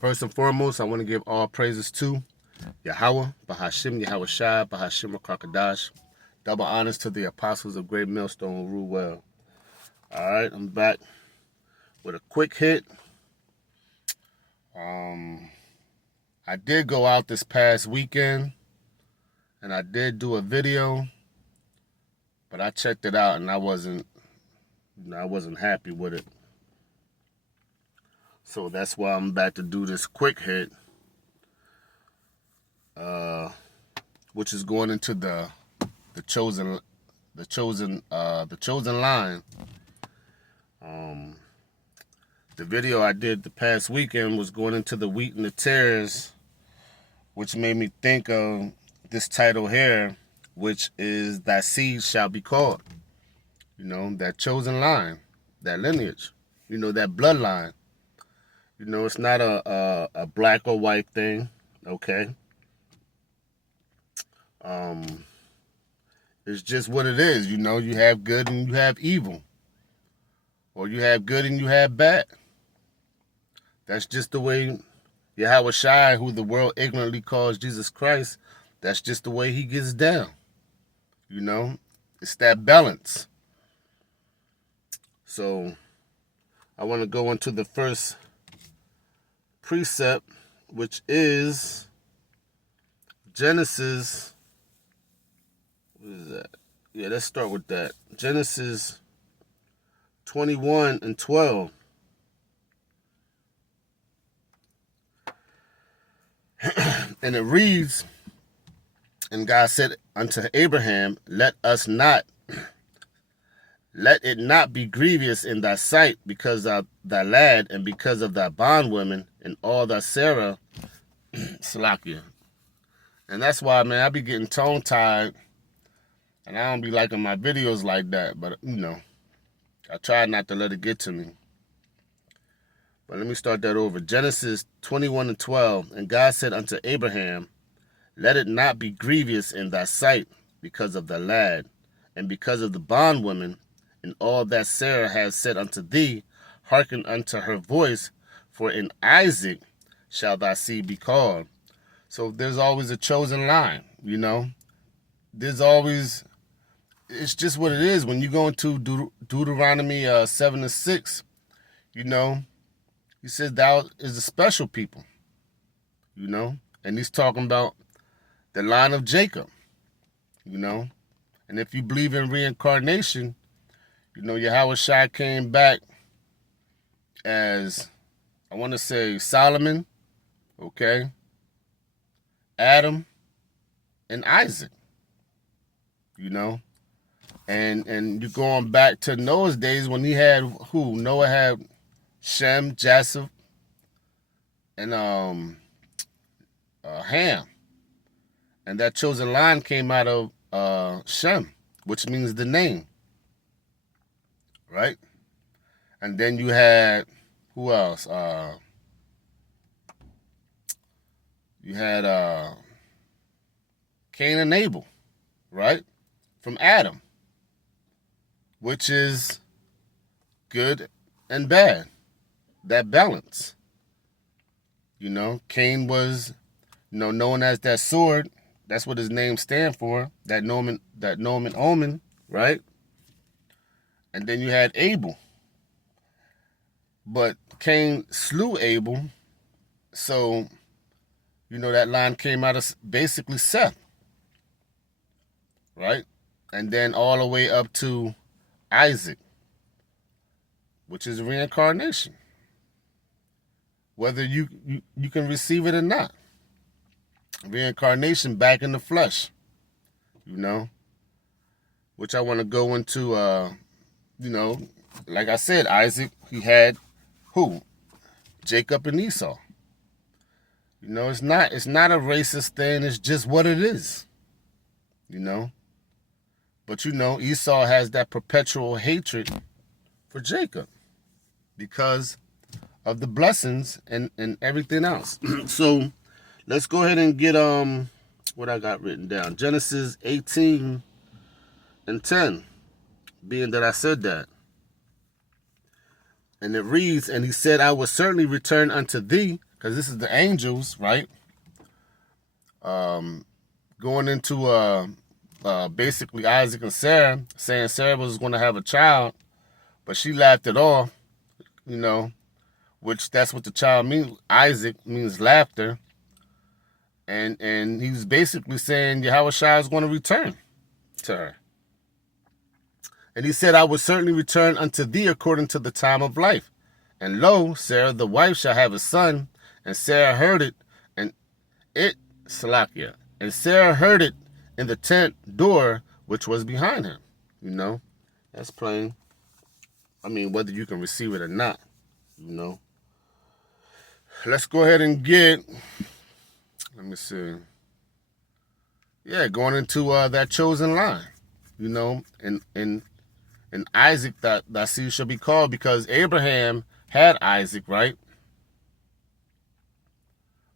First and foremost, I want to give all praises to Yahweh, Bahashim, Yahweh Shai, Bahashim Rakakadash. Double honors to the apostles of Great Millstone who rule well. All right, I'm back with a quick hit. I did go out this past weekend, and I did do a video, but I checked it out, and I wasn't happy with it. So that's why I'm back to do this quick hit, which is going into the chosen line. The video I did the past weekend was going into the wheat and the tares, which made me think of this title here, which is "Thy seed shall be called." You know, that chosen line, that lineage, you know, that bloodline. You know, it's not a black or white thing, okay? It's just what it is, you know. You have good and you have evil. Or you have good and you have bad. That's just the way Yahweh Shai, who the world ignorantly calls Jesus Christ, that's just the way he gets down. You know, it's that balance. So I want to go into the first precept, which is Genesis. What is that? Yeah, let's start with that. Genesis 21:12. And it reads, "And God said unto Abraham, let it not be grievous in thy sight because of thy lad and because of thy bondwomen and all thy Sarah." Salakia. And that's why, man, I be getting tongue-tied, and I don't be liking my videos like that, but, you know, I try not to let it get to me. But let me start that over. Genesis 21:12. And God said unto Abraham, let it not be grievous in thy sight because of thy lad, and because of the bondwoman, and all that Sarah has said unto thee, hearken unto her voice, for in Isaac shall thy seed be called. So there's always a chosen line, you know. There's always, it's just what it is. When you go into Deuteronomy 7:6, you know, he says thou is a special people, you know. And he's talking about the line of Jacob, you know. And if you believe in reincarnation, you know, Yahweh Shai came back as, I want to say, Solomon, okay, Adam, and Isaac, you know. And you're going back to Noah's days when he had who? Noah had Shem, Japheth, and Ham. And that chosen line came out of Shem, which means the name, right? And then you had, who else? You had Cain and Abel, right? From Adam, which is good and bad, that balance. You know, Cain was, you know, known as that sword. That's what his name stands for, that nomen omen, right? And then you had Abel. But Cain slew Abel, so, you know, that line came out of basically Seth, right? And then all the way up to Isaac, which is reincarnation. Whether you can receive it or not. Reincarnation back in the flesh, you know, which I want to go into, you know, like I said, Isaac, he had who? Jacob and Esau. You know, it's not a racist thing. It's just what it is, you know. But, you know, Esau has that perpetual hatred for Jacob because of the blessings and everything else. So let's go ahead and get what I got written down. Genesis 18:10, being that I said that. And it reads, "And he said, I will certainly return unto thee because this is the angels, right? Going into basically Isaac and Sarah, saying Sarah was going to have a child, but she laughed it off, you know, which that's what the child means. Isaac means laughter. And he was basically saying Yahushua is going to return to her. And he said, I will certainly return unto thee according to the time of life. And lo, Sarah the wife shall have a son. And Sarah heard it, and Salakia. And Sarah heard it in the tent door, which was behind him. You know, that's plain. I mean, whether you can receive it or not, you know. Let's go ahead and get, let me see. Yeah, going into that chosen line, you know, and Isaac that seed shall be called, because Abraham had Isaac, right?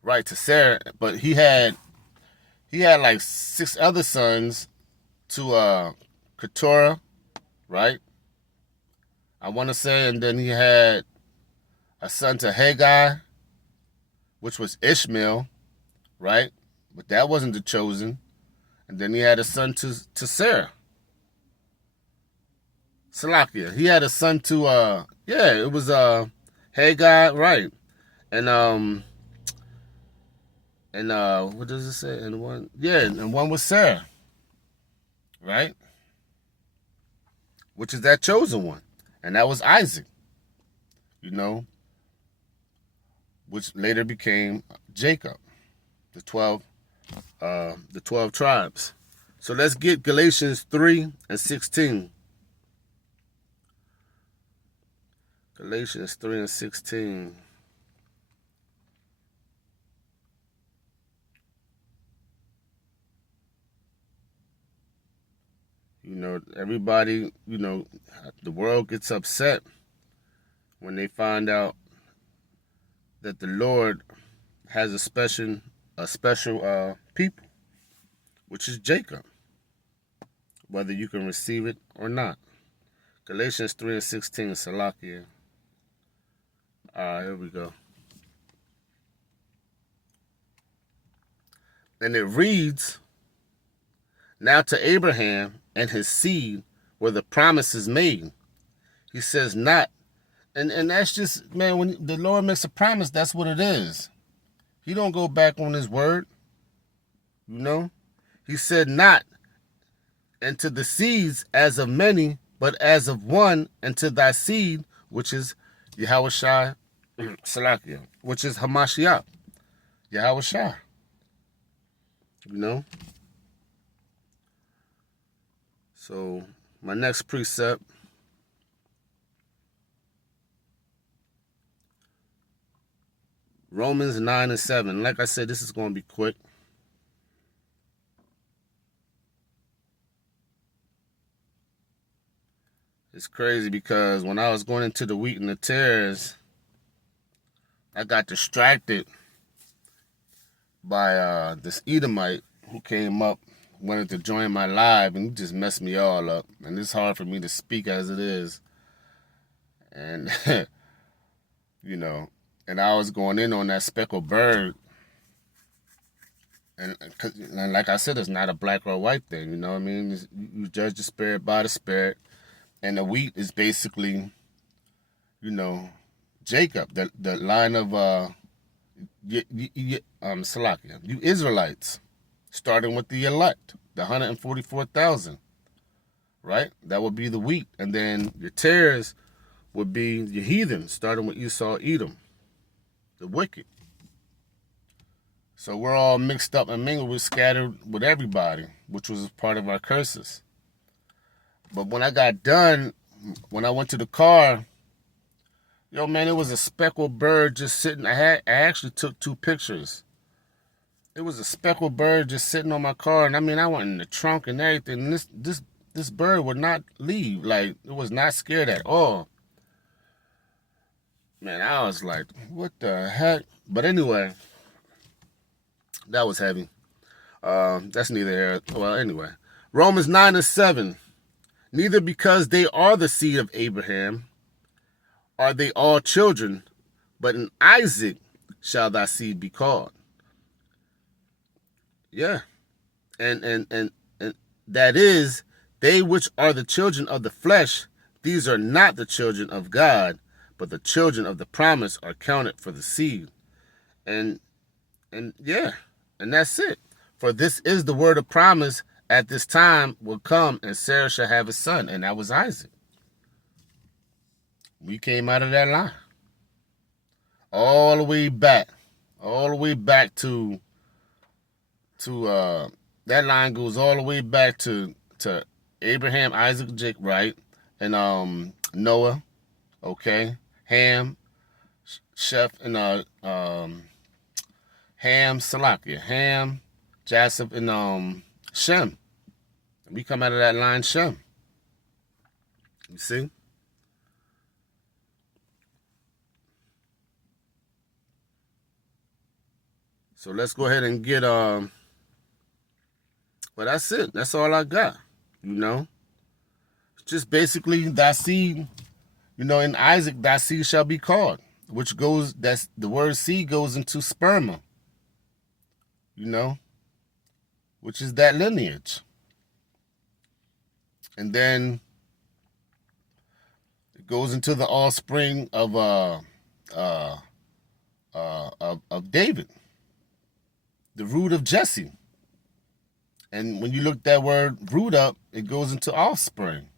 Right, to Sarah, but he had like 6 other sons to Keturah, right? I want to say, and then he had a son to Hagar, which was Ishmael, right? But that wasn't the chosen. And then he had a son to Sarah. Salakia. He had a son to it was Hagar, right? And what does it say? And one was Sarah, right? Which is that chosen one. And that was Isaac, you know, which later became Jacob, the 12 tribes. So let's get Galatians 3:16. Galatians 3:16. You know, everybody, you know, the world gets upset when they find out that the Lord has a special people, which is Jacob, whether you can receive it or not. Galatians 3:16, Salakia. Here we go. And it reads, now to Abraham and his seed were the promises made. He says not. And that's just, man, when the Lord makes a promise, that's what it is. He don't go back on his word. You know? He said not, and to the seeds as of many, but as of one, and to thy seed, which is Yahushua, Salakia, which is Hamashiach, Yahushua. You know? So, my next precept, Romans 9:7. Like I said, this is going to be quick. It's crazy because when I was going into the wheat and the tares, I got distracted by this Edomite who came up, wanted to join my live, and he just messed me all up. And it's hard for me to speak as it is. And, you know, and I was going in on that speckled bird. And like I said, it's not a black or white thing, you know what I mean? You judge the spirit by the spirit. And the wheat is basically, you know, Jacob, the line of Salakia, you Israelites, starting with the elect, the 144,000, right? That would be the wheat. And then your tares would be your heathen, starting with Esau, Edom, the wicked. So we're all mixed up and mingled, we're scattered with everybody, which was part of our curses. But when I got done, when I went to the car, yo, man, it was a speckled bird just sitting. I actually took 2 pictures. It was a speckled bird just sitting on my car, and I mean, I went in the trunk and everything. And this bird would not leave. Like, it was not scared at all. Man, I was like, what the heck? But anyway, that was heavy. That's neither here. Well, anyway, Romans 9:7. Neither because they are the seed of Abraham are they all children, but in Isaac shall thy seed be called. Yeah. And that is, they which are the children of the flesh, these are not the children of God, but the children of the promise are counted for the seed. And yeah, and that's it. For this is the word of promise, at this time will come, and Sarah shall have a son, and that was Isaac. We came out of that line. All the way back to that line goes all the way back to Abraham, Isaac, Jacob, right? And Noah, okay? Ham, Sheth, and Ham, Salakia, Ham, Japheth, and Shem. We come out of that line, Shem. You see? So let's go ahead and get well, that's it. That's all I got. You know? It's just basically thy seed, you know, in Isaac thy seed shall be called, which goes, that's the word seed goes into sperma. You know? Which is that lineage. And then it goes into the offspring of David, the root of Jesse. And when you look that word root up, it goes into offspring.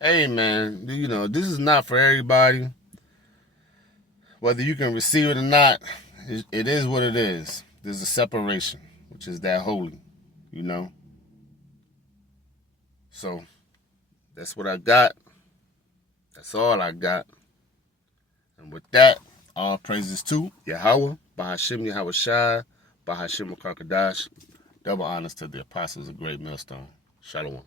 Hey, man, you know, this is not for everybody. Whether you can receive it or not, it is what it is. There's a separation, which is that holy, you know. So that's what I got. That's all I got. And with that, all praises to Yahweh, Bahashim Yahweh Shai, Bahashim Karkadash. Double honors to the apostles of Great Millstone. Shalom.